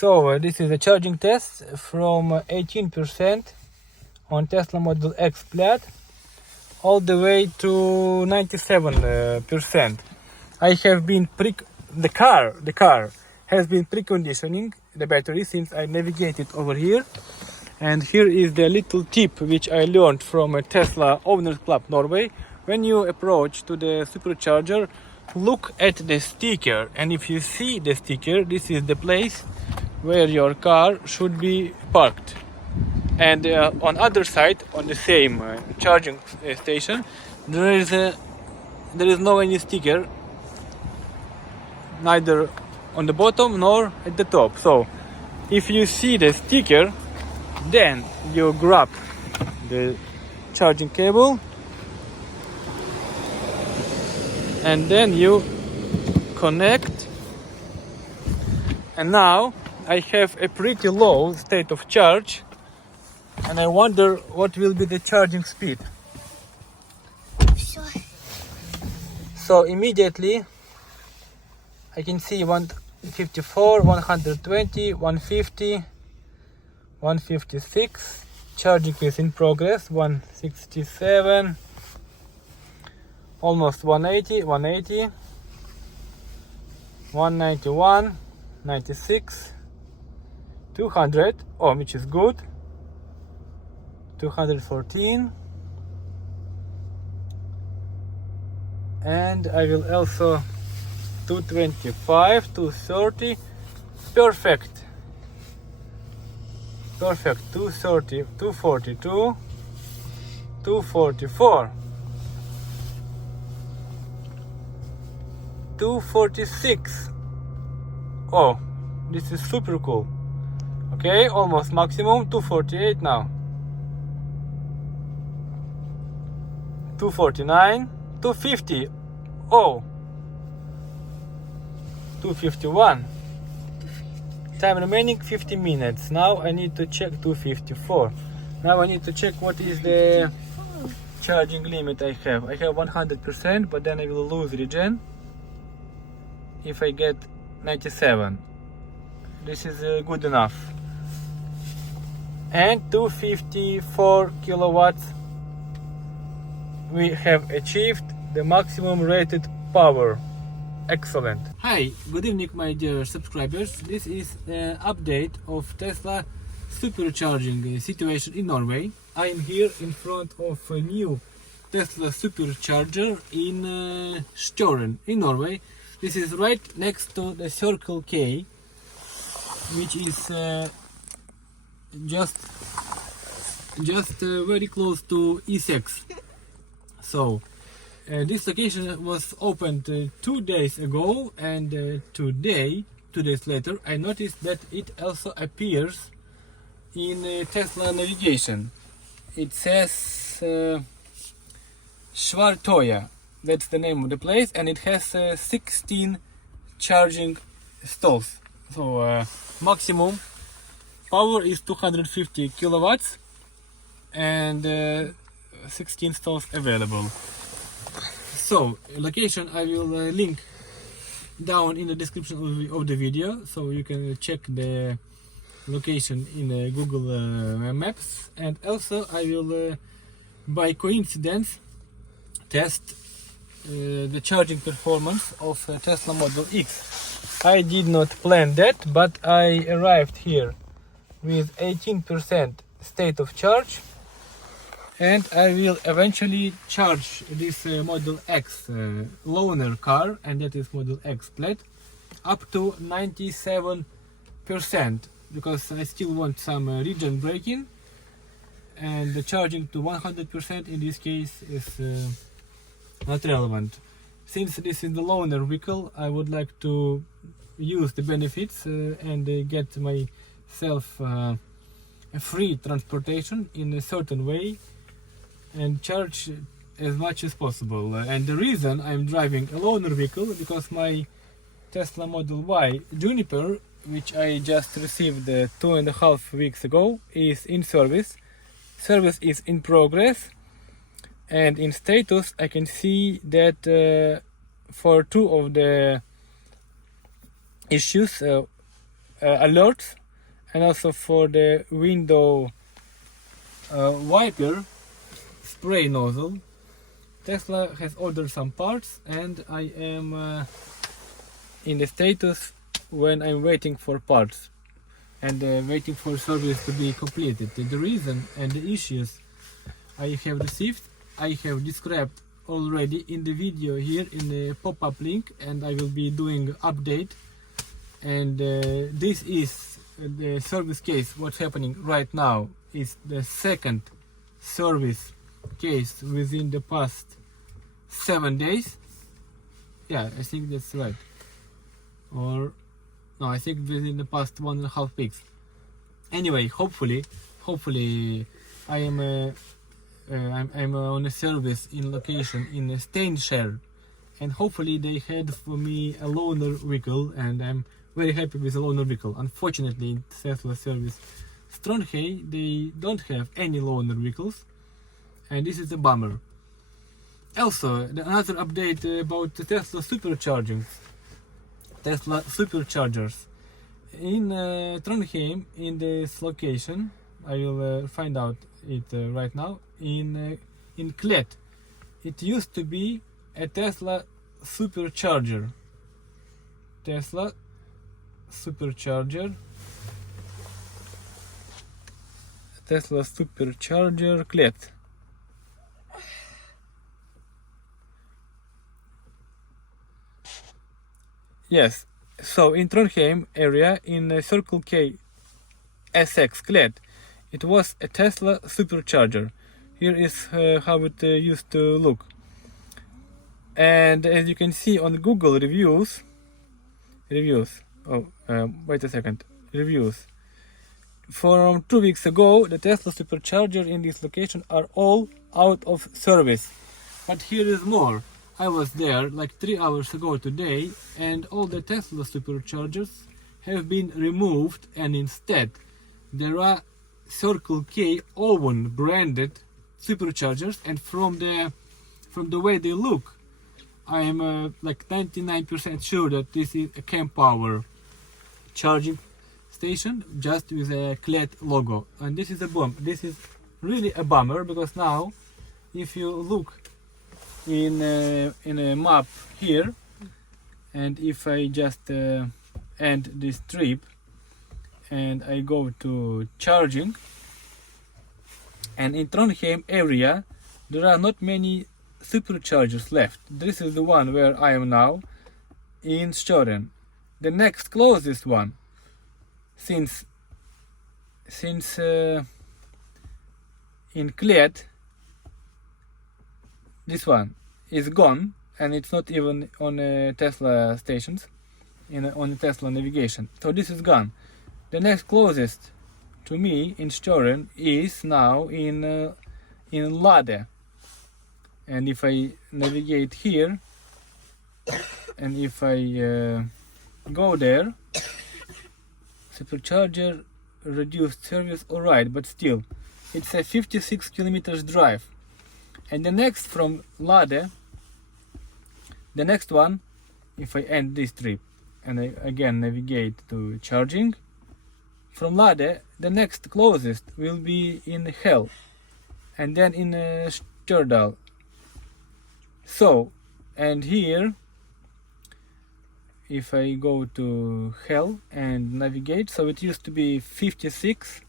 So this is a charging test from 18% on Tesla Model X Plaid all the way to 97%. I have been the car has been preconditioning the battery since I navigated over here. And here is the little tip which I learned from a Tesla Owners Club Norway. When you approach to the Supercharger, look at the sticker, and if you see the sticker, this is the place where your car should be parked. And on other side, on the same charging station, there is no any sticker, neither on the bottom nor at the top. So if you see the sticker, then you grab the charging cable and then you connect. And now I have a pretty low state of charge, and I wonder what will be the charging speed. Sure. So immediately I can see 154, 120, 150, 156. Charging is in progress. 167, almost 180, 180, 191, 96, 200, which is good, 214, and I will also 225, 230, perfect, 230, 242, 244, 246. This is super cool. Okay, almost maximum. 248 now. 249, 250. 251. Time remaining 50 minutes. Now I need to check 254. Now I need to check what is the charging limit I have. I have 100%, but then I will lose regen if I get 97. This is good enough. And 254 kilowatts. We have achieved the maximum rated power. Excellent. Hi, good evening my dear subscribers. This is an update of Tesla supercharging situation in Norway. I am here in front of a new Tesla supercharger in Støren in Norway. This is right next to the Circle K, which is just very close to E6. So this location was opened 2 days ago, and two days later, I noticed that it also appears in Tesla navigation. It says Svartoya, that's the name of the place, and it has 16 charging stalls. So maximum power is 250 kilowatts and 16 stalls available. So location I will link down in the description of the video, so you can check the location in Google Maps. And also I will by coincidence test the charging performance of Tesla Model X. I did not plan that, but I arrived here with 18% state of charge, and I will eventually charge this Model X loaner car, and that is Model X Plaid, up to 97%, because I still want some regen braking, and the charging to 100% in this case is not relevant. Since this is the loaner vehicle, I would like to use the benefits and get myself free transportation in a certain way and charge as much as possible. And the reason I'm driving a loaner vehicle, because my Tesla Model Y Juniper, which I just received 2.5 weeks ago, is in service. Service is in progress, and in status I can see that for two of the issues alerts, and also for the window wiper spray nozzle. Tesla has ordered some parts, and I am in the status when I'm waiting for parts and waiting for service to be completed. The reason and the issues I have received, I have described already in the video here in the pop-up link, and I will be doing update. And this is the service case. What's happening right now is the second service case within the past 7 days. Yeah, I think that's right. Or no, I think within the past 1.5 weeks. Anyway, hopefully I am I'm on a service in location in Støren, and hopefully they had for me a loaner vehicle, and I'm very happy with the loaner vehicle. Unfortunately, in Tesla service Støren they don't have any loaner vehicles, and this is a bummer. Also, another update about the Tesla Supercharging. Tesla Superchargers in Trondheim, in this location. I will find out it right now. In Klet, it used to be a Tesla Supercharger. Tesla Supercharger. Tesla Supercharger Klet. Yes, so in Trondheim area, in Circle K SX Klet, it was a Tesla Supercharger. Here is how it used to look. And as you can see on Google reviews, wait a second, reviews. From 2 weeks ago, the Tesla Supercharger in this location are all out of service. But here is more. I was there like 3 hours ago today, and all the Tesla Superchargers have been removed, and instead there are Circle K own branded Superchargers, and from the way they look, I am like 99% sure that this is a Camp Power charging station just with a Klet logo, and this is a bummer. This is really a bummer, because now if you look in a map here, and if I just end this trip and I go to charging, and in Trondheim area there are not many Superchargers left. This is the one where I am now, in Støren. The next closest one, since in Klet, this one is gone, and it's not even on Tesla stations, on Tesla navigation. So this is gone. The next closest to me in Støren is now in Lade. And if I navigate here, and if I go there, Supercharger reduced service, alright, but still, it's a 56 kilometers drive. And the next from Lade, the next one, if I end this trip and I again navigate to charging, from Lade, the next closest will be in Hell, and then in Stjørdal. So, and here, if I go to Hell and navigate, so it used to be 56,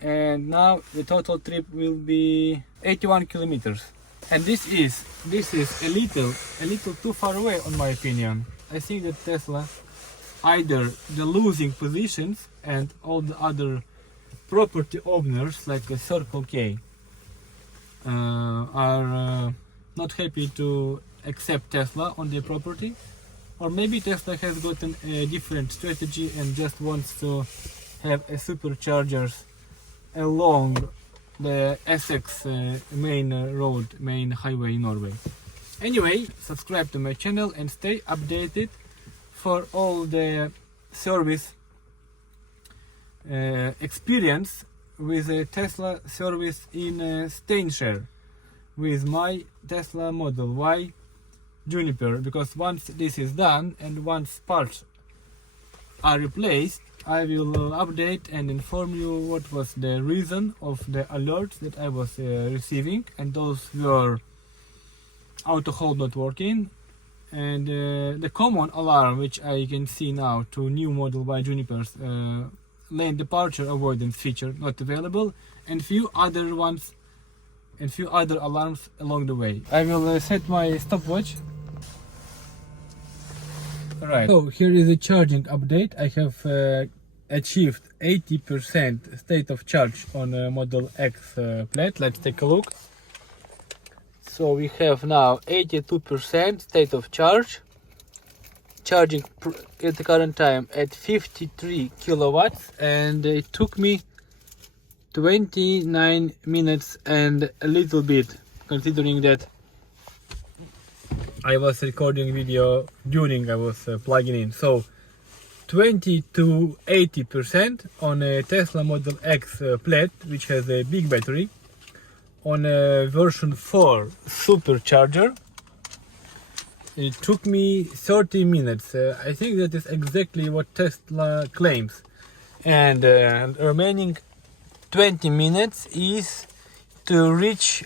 and now the total trip will be 81 kilometers. And this is a little too far away, on my opinion. I think that Tesla, either the losing positions and all the other property owners like Circle K are not happy to accept Tesla on their property, or maybe Tesla has gotten a different strategy and just wants to have a superchargers along the Essex main road, main highway in Norway. Anyway, subscribe to my channel and stay updated for all the service experience with a Tesla service in Støren with my Tesla Model Y Juniper, because once this is done and once parts are replaced, I will update and inform you what was the reason of the alerts that I was receiving, and those were auto hold not working, and the common alarm which I can see now to new Model Y Junipers, lane departure avoidance feature not available, and few other ones and few other alarms along the way. I will set my stopwatch. Alright, so here is a charging update. I have achieved 80% state of charge on Model X plate. Let's take a look. So we have now 82% state of charge, charging at the current time at 53 kilowatts, and it took me 29 minutes and a little bit, considering that I was recording video during I was plugging in. So 20 to 80% on a Tesla Model X plate, which has a big battery, on a version 4 Supercharger. It took me 30 minutes. I think that is exactly what Tesla claims, and remaining 20 minutes is to reach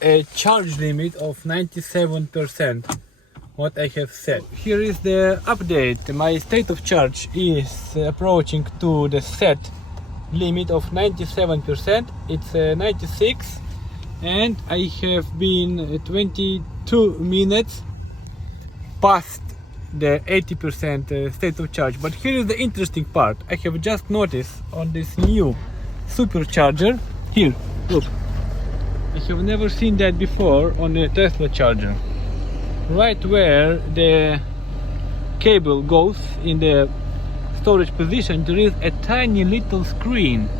a charge limit of 97%, what I have set. Here is the update. My state of charge is approaching to the set limit of 97%. It's 96, and I have been 22 minutes past the 80% state of charge. But here is the interesting part. I have just noticed on this new Supercharger, here, look, I have never seen that before on a Tesla charger. Right where the cable goes in the storage position, there is a tiny little screen,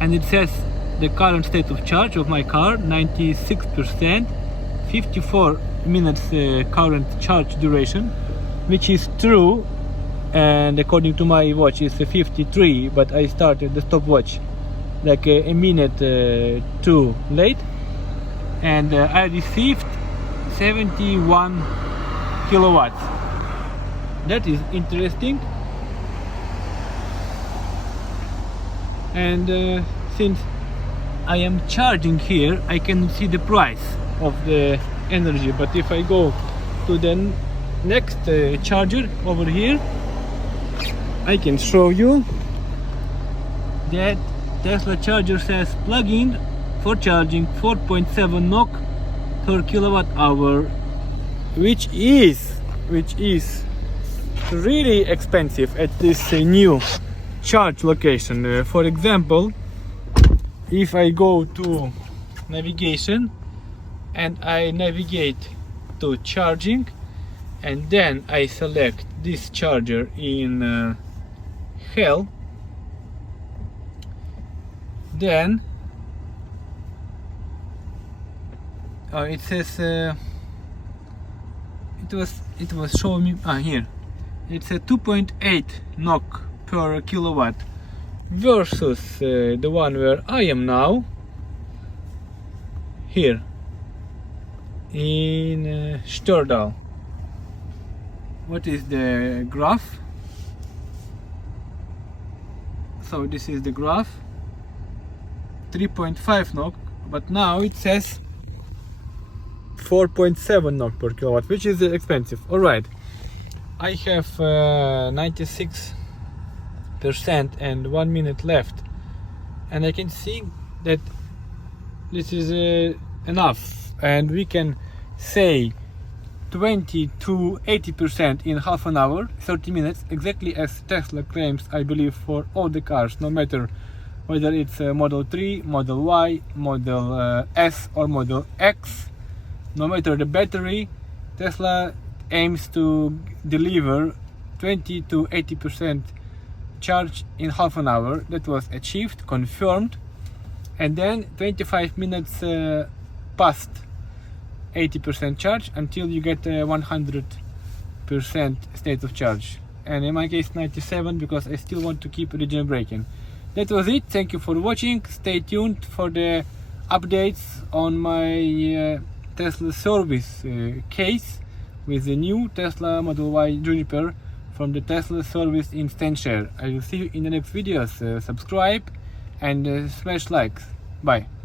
and it says the current state of charge of my car, 96%, 54 minutes current charge duration, which is true, and according to my watch is 53, but I started the stopwatch like a minute too late, and I received 71 kilowatts. That is interesting. And since I am charging here, I can see the price of the energy, but if I go to the next charger over here, I can show you that Tesla charger says plug-in for charging 4.7 NOK per kilowatt hour, which is really expensive at this new charge location. For example, if I go to navigation and I navigate to charging, and then I select this charger in hell, then it says it was showing me here it's a 2.8 NOK per kilowatt versus the one where I am now, here in Støren. What is the graph? So this is the graph, 3.5 NOK, but now it says 4.7 NOK per kilowatt, which is expensive. Alright, I have 96% and 1 minute left, and I can see that this is enough, and we can say 20 to 80% in half an hour, 30 minutes, exactly as Tesla claims, I believe, for all the cars, no matter whether it's Model 3, Model Y, Model S or Model X. No matter the battery, Tesla aims to deliver 20 to 80% charge in half an hour. That was achieved, confirmed, and then 25 minutes past 80% charge until you get 100% state of charge, and in my case 97, because I still want to keep region braking. That was it. Thank you for watching. Stay tuned for the updates on my Tesla service case with the new Tesla Model Y Juniper from the Tesla service in Støren. I will see you in the next videos. Subscribe and smash likes. Bye.